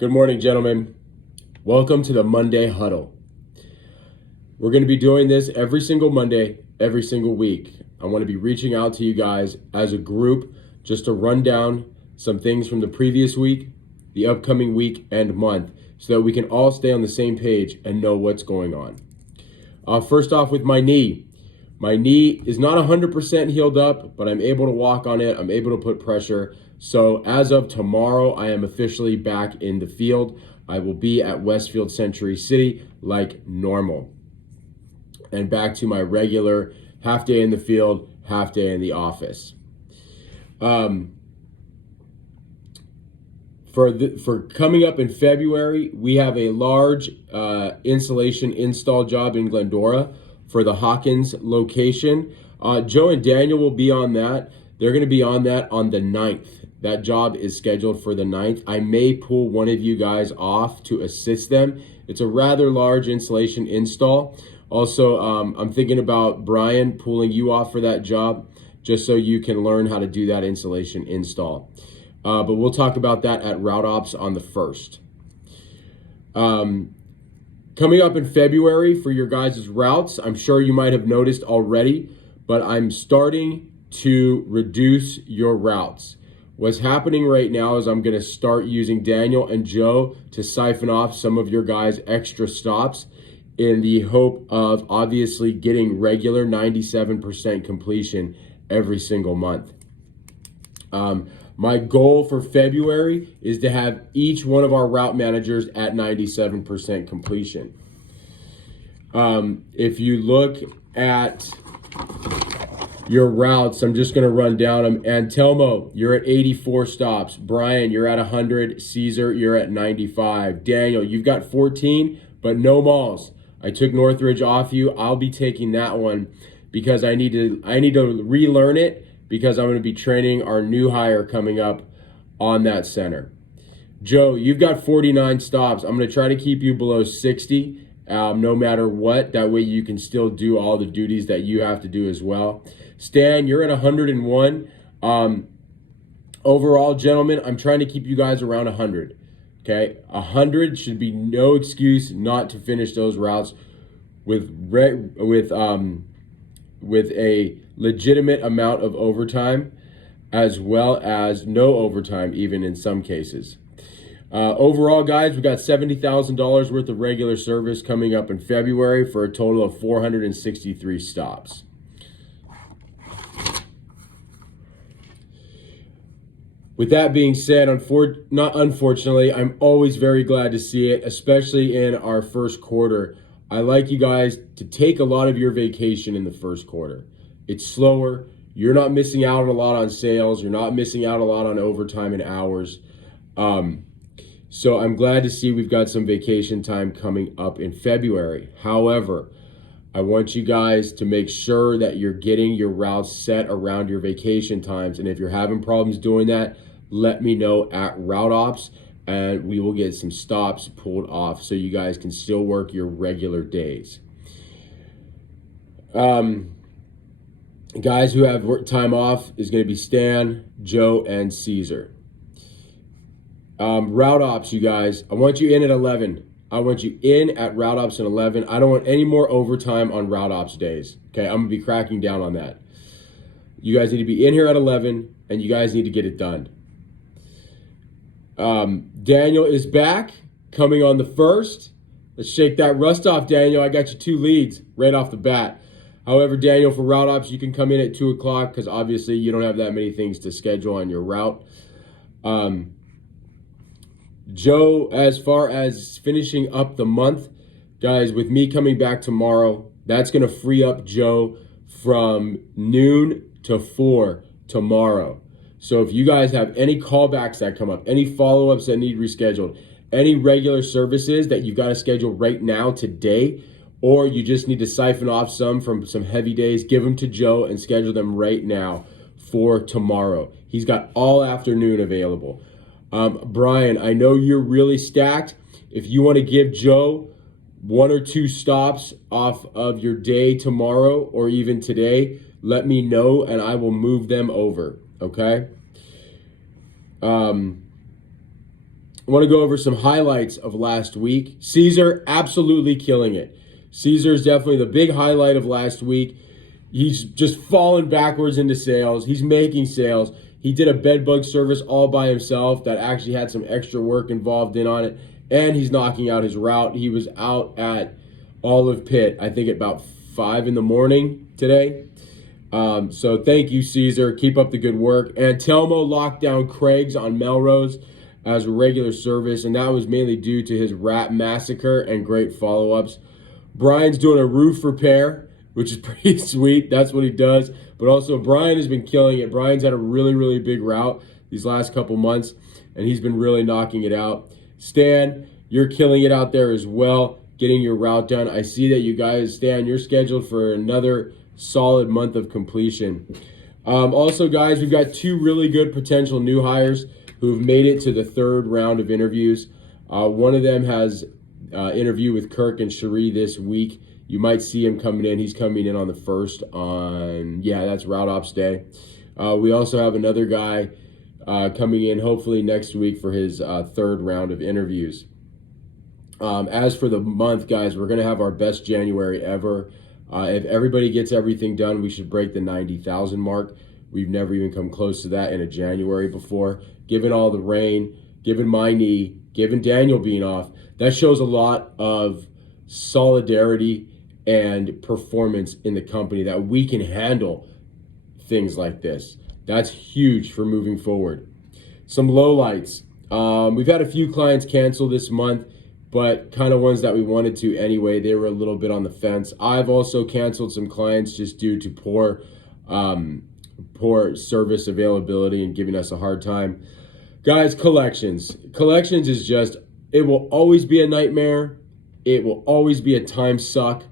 Good morning, gentlemen. Welcome to the Monday Huddle. We're going to be doing this every single Monday, every single week. I want to be reaching out to you guys as a group just to run down some things from the previous week, the upcoming week and month, so that we can all stay on the same page and know what's going on. First off, with my knee. My knee is not 100% healed up, but I'm able to walk on it. I'm able to put pressure. So as of tomorrow, I am officially back in the field. I will be at Westfield Century City like normal. And back to my regular half day in the field, half day in the office. For coming up in February, we have a large insulation install job in Glendora for the Hawkins location. Joe and Daniel will be on that. They're going to be on that on the 9th. That job is scheduled for the 9th. I may pull one of you guys off to assist them. It's a rather large insulation install. Also, I'm thinking about Brian pulling you off for that job just so you can learn how to do that insulation install. But we'll talk about that at Route Ops on the 1st. Coming up in February for your guys' routes, I'm sure you might have noticed already, but I'm starting to reduce your routes. What's happening right now is I'm going to start using Daniel and Joe to siphon off some of your guys' extra stops in the hope of obviously getting regular 97% completion every single month. My goal for February is to have each one of our route managers at 97% completion. If you look at your routes, I'm just going to run down them. Antelmo, you're at 84 stops. Brian, you're at 100. Caesar, you're at 95. Daniel, you've got 14, but no malls. I took Northridge off you. I'll be taking that one because I need to relearn it, because I'm going to be training our new hire coming up on that center. Joe, you've got 49 stops. I'm going to try to keep you below 60 no matter what. That way you can still do all the duties that you have to do as well. Stan, you're at 101. Overall, gentlemen, I'm trying to keep you guys around 100. Okay, 100 should be no excuse not to finish those routes with a legitimate amount of overtime, as well as no overtime, even in some cases. Overall, guys, we got $70,000 worth of regular service coming up in February for a total of 463 stops. With that being said, not unfortunately, I'm always very glad to see it, especially in our first quarter. I like you guys to take a lot of your vacation in the first quarter. It's slower. You're not missing out a lot on sales. You're not missing out a lot on overtime and hours. So I'm glad to see we've got some vacation time coming up in February. However, I want you guys to make sure that you're getting your routes set around your vacation times. And if you're having problems doing that, let me know at Route Ops, and we will get some stops pulled off so you guys can still work your regular days. Guys who have time off is going to be Stan, Joe, and Caesar. Route Ops, you guys, I want you in at 11. I want you in at Route Ops at 11. I don't want any more overtime on Route Ops days. Okay, I'm going to be cracking down on that. You guys need to be in here at 11, and you guys need to get it done. Daniel is back, coming on the 1st. Let's shake that rust off, Daniel. I got you 2 leads right off the bat. However, Daniel, for Route Ops, you can come in at 2 o'clock because obviously you don't have that many things to schedule on your route. Joe, as far as finishing up the month, guys, with me coming back tomorrow, that's going to free up Joe from noon to 4 tomorrow. So if you guys have any callbacks that come up, any follow-ups that need rescheduled, any regular services that you've got to schedule right now today, or you just need to siphon off some from some heavy days, give them to Joe and schedule them right now for tomorrow. He's got all afternoon available. Brian, I know you're really stacked. If you want to give Joe 1 or 2 stops off of your day tomorrow or even today, let me know and I will move them over, okay? I want to go over some highlights of last week. Caesar, absolutely killing it. Caesar is definitely the big highlight of last week. He's just fallen backwards into sales. He's making sales. He did a bed bug service all by himself that actually had some extra work involved in on it. And he's knocking out his route. He was out at Olive Pit, I think at about 5 in the morning today. So thank you, Caesar. Keep up the good work. And Telmo locked down Craig's on Melrose as a regular service, and that was mainly due to his rat massacre and great follow-ups. Brian's doing a roof repair, which is pretty sweet. That's what he does. But also, Brian has been killing it. Brian's had a really, really big route these last couple months, and he's been really knocking it out. Stan, you're killing it out there as well, getting your route done. I see that you guys, Stan, you're scheduled for another solid month of completion. Also, guys, we've got 2 really good potential new hires who've made it to the 3rd round of interviews. One of them has interview with Kirk and Cherie this week. You might see him coming in. He's coming in on the 1st on, that's Route Ops Day. We also have another guy coming in hopefully next week for his 3rd round of interviews. As for the month, guys, we're going to have our best January ever. If everybody gets everything done, we should break the 90,000 mark. We've never even come close to that in a January before. Given all the rain, given my knee, given Daniel being off, that shows a lot of solidarity and performance in the company that we can handle things like this. That's huge for moving forward. Some lowlights. We've had a few clients cancel this month, but kind of ones that we wanted to anyway. They were a little bit on the fence. I've also canceled some clients just due to poor service availability and giving us a hard time. Guys, collections. Collections is just, it will always be a nightmare. It will always be a time suck.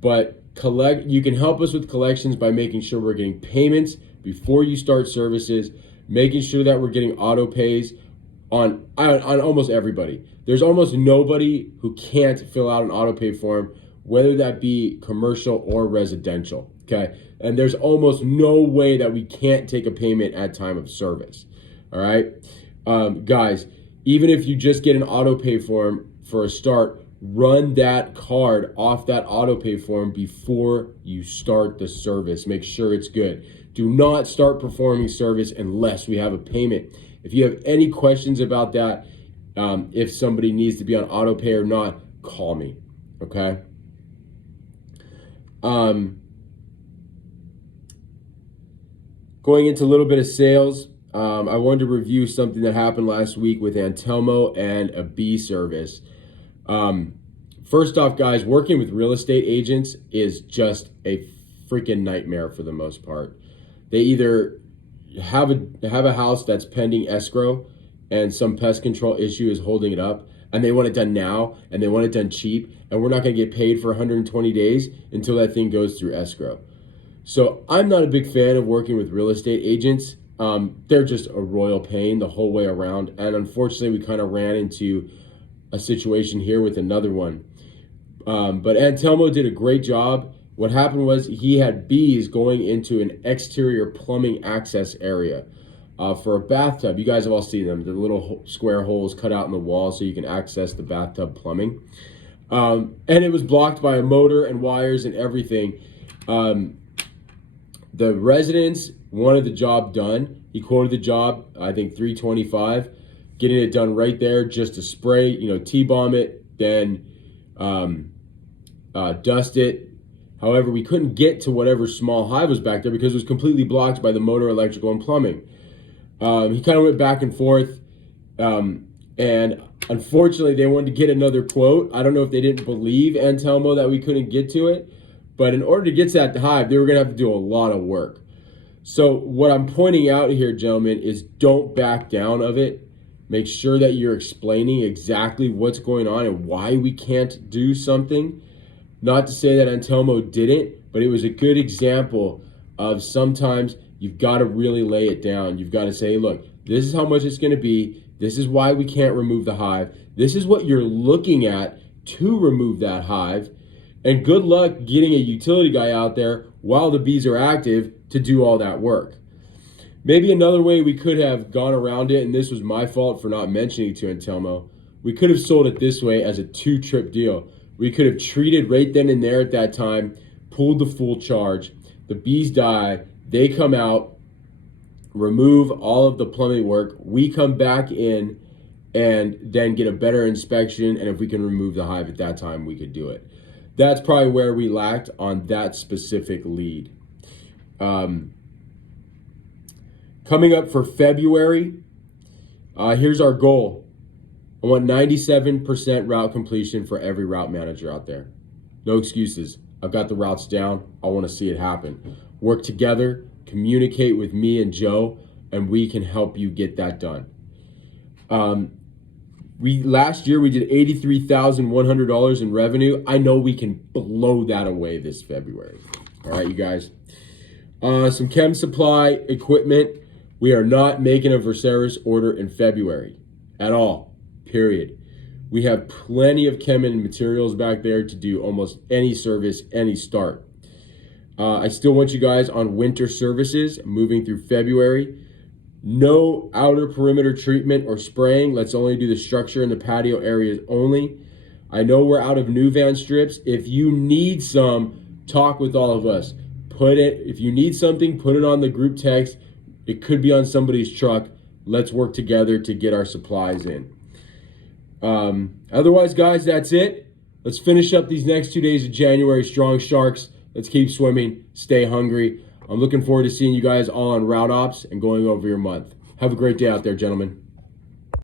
But you can help us with collections by making sure we're getting payments before you start services, making sure that we're getting auto pays on almost everybody. There's almost nobody who can't fill out an auto pay form, whether that be commercial or residential, okay? And there's almost no way that we can't take a payment at time of service, all right? Guys, even if you just get an auto pay form for a start, run that card off that auto pay form before you start the service. Make sure it's good. Do not start performing service unless we have a payment. If you have any questions about that, if somebody needs to be on auto pay or not, call me, okay? Going into a little bit of sales, I wanted to review something that happened last week with Antelmo and a B service. First off, guys, working with real estate agents is just a freaking nightmare for the most part. They either have a house that's pending escrow and some pest control issue is holding it up, and they want it done now, and they want it done cheap, and we're not going to get paid for 120 days until that thing goes through escrow. So I'm not a big fan of working with real estate agents. They're just a royal pain the whole way around, and unfortunately we kind of ran into a situation here with another one. But Antelmo did a great job. What happened was he had bees going into an exterior plumbing access area for a bathtub. You guys have all seen them. They're little square holes cut out in the wall so you can access the bathtub plumbing. And it was blocked by a motor and wires and everything. The residents wanted the job done. He quoted the job, I think $325, getting it done right there, just to spray, T-bomb it, then dust it. However, we couldn't get to whatever small hive was back there because it was completely blocked by the motor, electrical, and plumbing. He kind of went back and forth, and unfortunately, they wanted to get another quote. I don't know if they didn't believe Antelmo that we couldn't get to it, but in order to get to that hive, they were going to have to do a lot of work. So what I'm pointing out here, gentlemen, is don't back down of it. Make sure that you're explaining exactly what's going on and why we can't do something. Not to say that Antelmo didn't, but it was a good example of sometimes you've got to really lay it down. You've got to say, look, this is how much it's going to be. This is why we can't remove the hive. This is what you're looking at to remove that hive. And good luck getting a utility guy out there while the bees are active to do all that work. Maybe another way we could have gone around it, and this was my fault for not mentioning it to Antelmo, we could have sold it this way as a 2-trip deal. We could have treated right then and there at that time, pulled the full charge. The bees die, they come out, remove all of the plumbing work. We come back in and then get a better inspection. And if we can remove the hive at that time, we could do it. That's probably where we lacked on that specific lead. Coming up for February, here's our goal. I want 97% route completion for every route manager out there. No excuses. I've got the routes down. I want to see it happen. Work together, communicate with me and Joe, and we can help you get that done. Last year we did $83,100 in revenue. I know we can blow that away this February. All right, you guys. Some chem supply equipment. We are not making a Verceris order in February at all, period. We have plenty of chem and materials back there to do almost any service, any start. I still want you guys on winter services moving through February. No outer perimeter treatment or spraying. Let's only do the structure and the patio areas only. I know we're out of new van strips. If you need some, talk with all of us. If you need something, put it on the group text. It could be on somebody's truck. Let's work together to get our supplies in. Otherwise, guys, that's it. Let's finish up these next 2 days of January strong sharks. Let's keep swimming, stay hungry. I'm looking forward to seeing you guys all on route ops and going over your month. Have a great day out there, gentlemen.